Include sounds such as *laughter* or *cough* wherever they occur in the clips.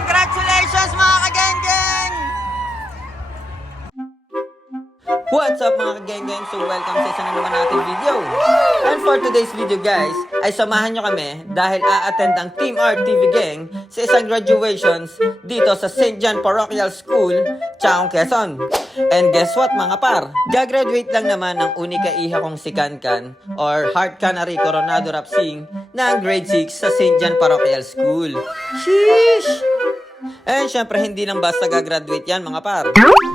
Congratulations mga kageng-geng! What's up mga kageng-geng? So welcome sa isa na naman nating video. And for today's video guys, ay samahan nyo kami dahil a-attend ang Team Art TV Gang sa isang graduations dito sa St. John Parochial School, Chaong, Quezon. And guess what mga par? Gagraduate lang naman ang unika iha kong si Kankan or Heart Canary Coronado Rapsing ng grade 6 sa St. John Parochial School. Sheesh! And syempre, hindi lang basta gagraduate yan, mga par.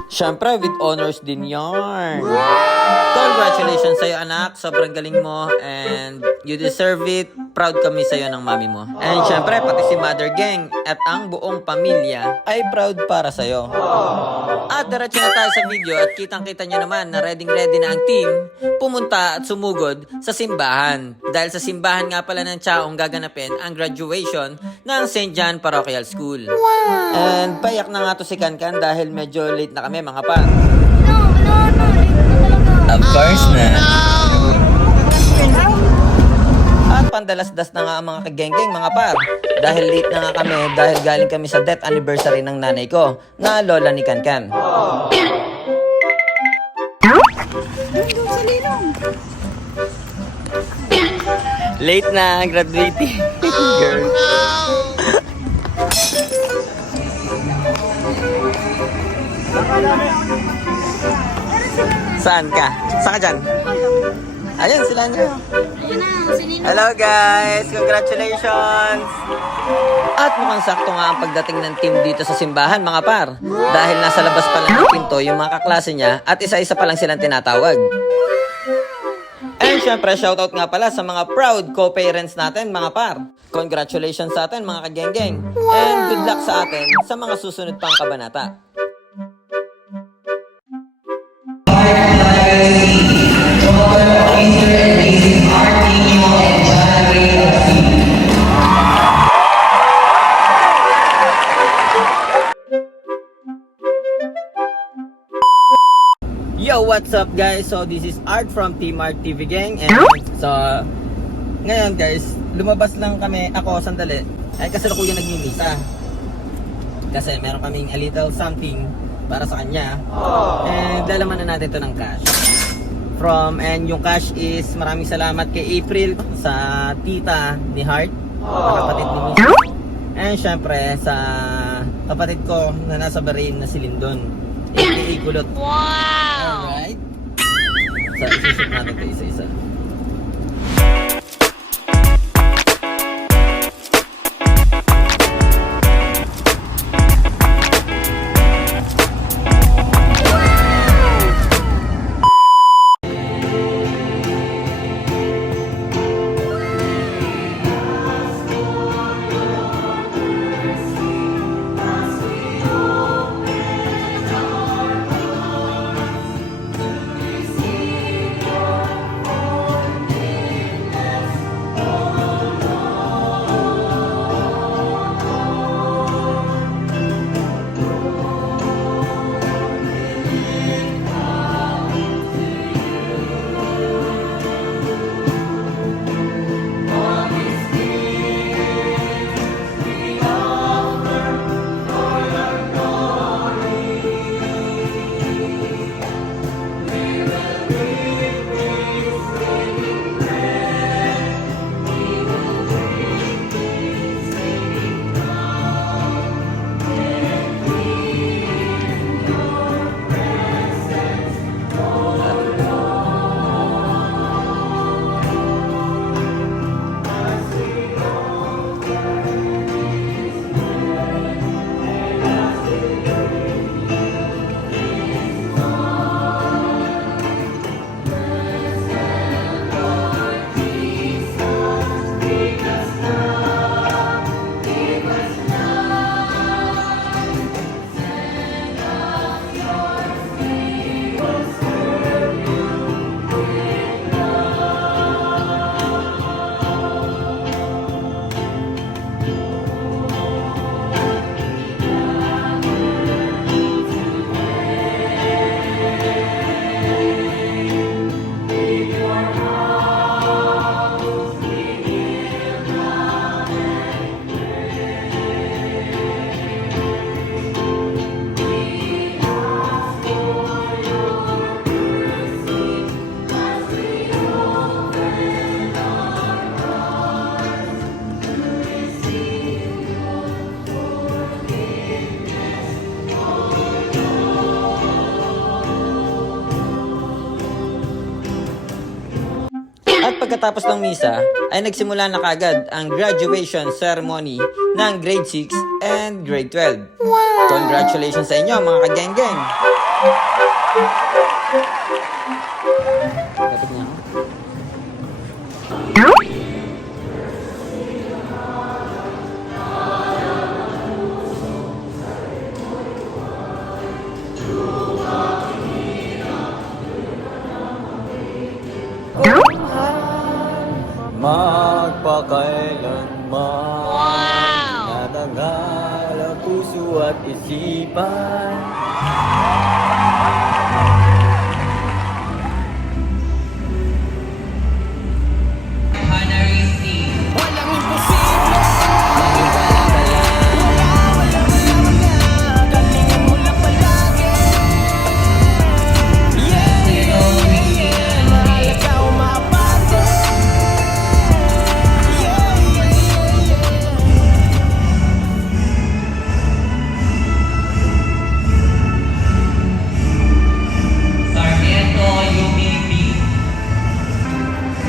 Syempre, with honors din yarn. Congratulations sa'yo, anak. Sobrang galing mo and you deserve it. Proud kami sa'yo ng mami mo. And syempre, pati si Mother Gang at ang buong pamilya ay proud para sa'yo. At diretso na tayo sa video at kitang-kita nyo naman na ready-ready na ang team pumunta at sumugod sa simbahan. Dahil sa simbahan nga pala ng Chaong gaganapin ang graduation ng St. John Parochial School. And payak na nga to si Kankan dahil medyo late na kami mga pa. No, no, no. Of course na. At pandalas-das na nga ang mga kagengeng mga par. Dahil late na nga kami dahil galing kami sa death anniversary ng nanay ko na lola ni Kankan. Late na graduating. *laughs* Girl. Saan ka? Saan ka dyan? Ayan sila na. Hello guys! Congratulations! At mukhang sakto nga ang pagdating ng team dito sa simbahan mga par. Dahil nasa labas pa lang ng pinto yung mga kaklase niya at isa-isa pa lang silang tinatawag. And syempre, shoutout nga pala sa mga proud co-parents natin mga par. Congratulations sa atin mga kageng-geng. And good luck sa atin sa mga susunod pang kabanata. What's up guys? So this is Art from Team Art TV Gang and so ngayon guys, lumabas lang kami ako sandali. Ay kasi ako yung nagmimisa. Kasi meron kaming a little something para sa kanya. And lalaman na natin to ng cash. From and yung cash is maraming salamat kay April sa tita ni Heart, kapatid ni Misa. And syempre sa kapatid ko na nasa Bahrain na si Lindon. AKA Kulot. Wow! So, isisip natin ito isa-isa. Pagkatapos ng misa, ay nagsimula na kagad ang graduation ceremony ng grade 6 and grade 12. Congratulations sa inyo mga kageng-geng!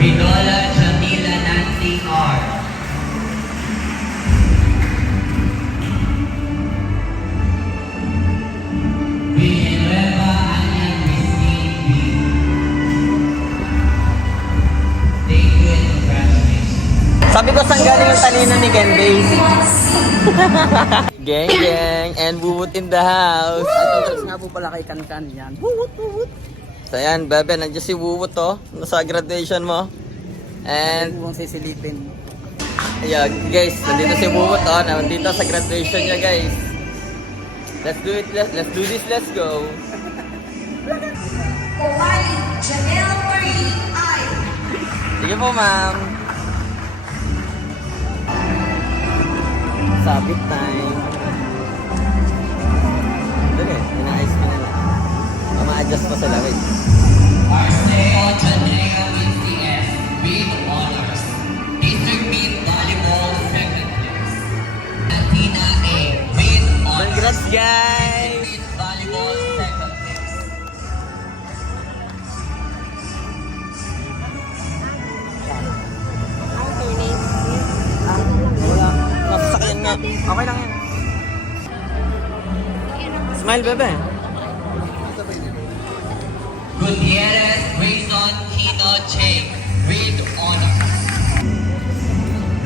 Ridola Jamila Nancy R. Villanueva Anya Christine B Thank you and congratulations. Sabi ko saan galing yung talino ni Ken Days *laughs* Geng geng and buwut in the house. Congrats nga po pala kay Kankan yan. Woo, woo. So yan, bebe, nandiyan si Wuwut to Nasa graduation mo And Huwag sisilipin. Yeah, guys, nandito si Bubot, oh, nandito sa graduation niya, guys. Let's do it, let's, let's do this, let's go. Kawali, Janelle Marie I. Sige po, ma'am. Sabit time. Ma-adjust pa sila, wait. Arceo Janea Wincy S with honors District Beat Volleyball second place Athena A with honors Congrats, guys! Beat Volleyball second place Wala. Nasasakyan nga. Okay lang yan. Smile, bebe. Gutierrez Grayson Kino Cheng with honors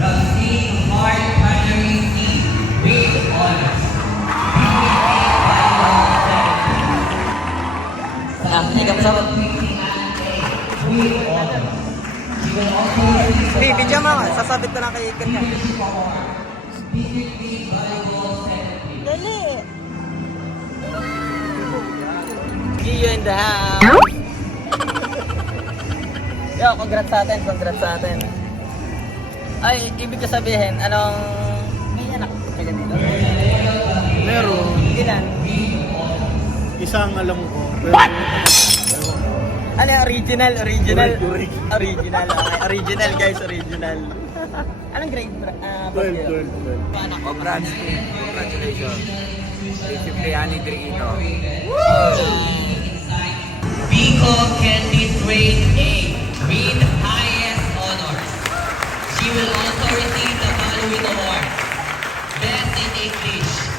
Racine Hart Primary C with honors Ah, hindi ka masabot. Hindi, video mo ako. Sasabit ko na kay Ikan. Dali. Gio in the house. Yo, congrats sa atin, congrats sa atin. Ay, ibig ko sabihin, anong... May anak ka ganito? Meron, Ilan? isang alam ko. Pero, Ano yung original? Original? Original, okay. Original guys, original. Anong grade? Uh, 12, 12, 12. Anak ko, Congratulations. Kay Cipriani Drino. Biko Candice Grade A with highest honors. She will also receive the following awards. Best in English,